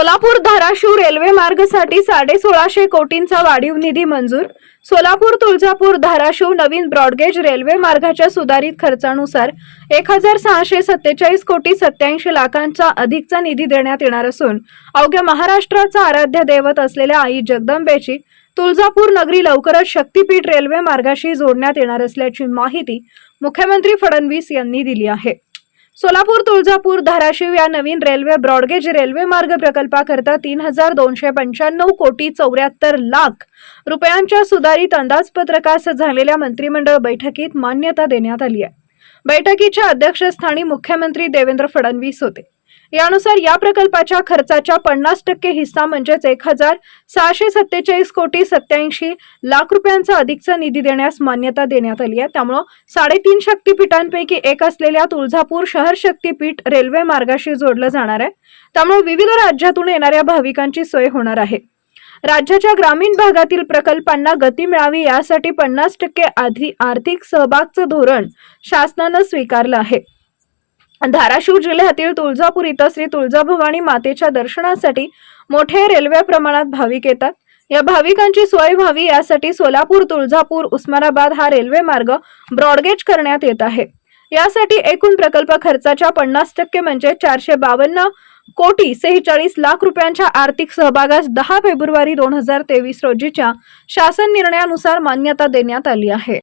Solapur Dharashiv railway मार्गासाठी साडे सोळाशे कोटींचा वाढीव निधी मंजूर. सोलापूर तुळजापूर धाराशिव नवीन ब्रॉडगेज रेल्वे मार्गाच्या सुधारित खर्चानुसार एक हजार सहाशे सत्तेचाळीस कोटी सत्याऐंशी लाखांचा अधिकचा निधी देण्यात येणार असून अवघ्या महाराष्ट्राचा आराध्य दैवत असलेल्या आई जगदंबेची तुळजापूर नगरी लवकरच शक्तीपीठ रेल्वे मार्गाशी जोडण्यात येणार असल्याची माहिती मुख्यमंत्री फडणवीस यांनी दिली आहे. सोलापूर तुळजापूर धाराशिव या नवीन रेल्वे ब्रॉडगेज रेल्वे मार्ग प्रकल्पाकरता तीन हजार दोनशे पंच्याण्णव कोटी चौऱ्याहत्तर लाख रुपयांच्या सुधारित अंदाजपत्रकास झालेल्या मंत्रिमंडळ बैठकीत मान्यता देण्यात आली आहे. बैठकीच्या अध्यक्षस्थानी मुख्यमंत्री देवेंद्र फडणवीस होते. यानुसार या प्रकल्पाच्या खर्चाच्या पन्नास टक्के हिस्सा म्हणजेच एक हजार सहाशे सत्तेचाळीस कोटी सत्याऐंशी लाख रुपयांचा अधिकचा निधी देण्यास मान्यता देण्यात आली आहे. त्यामुळं साडेतीन शक्तीपीठांपैकी एक असलेल्या तुळजापूर शहर शक्तीपीठ रेल्वे मार्गाशी जोडलं जाणार आहे. त्यामुळे विविध राज्यातून येणाऱ्या भाविकांची सोय होणार आहे. राज्याच्या ग्रामीण भागातील प्रकल्पांना गती मिळावी यासाठी पन्नास टक्के आधी आर्थिक सहभागचं धोरण शासनानं स्वीकारलं आहे. धाराशिव जिल्ह्यातील तुळजापूर इथं श्री तुळजाभवानी मातेच्या दर्शनासाठी मोठे रेल्वे प्रमाणात भाविक येतात. या भाविकांची सोय व्हावी यासाठी सोलापूर तुळजापूर उस्मानाबाद हा रेल्वे मार्ग ब्रॉडगेज करण्यात येत आहे. यासाठी एकूण प्रकल्प खर्चाच्या पन्नास टक्के म्हणजे चारशे बावन्न कोटी सेहेचाळीस लाख रुपयांच्या आर्थिक सहभागास दहा फेब्रुवारी दोन हजार तेवीस रोजीच्या शासन निर्णयानुसार मान्यता देण्यात आली आहे.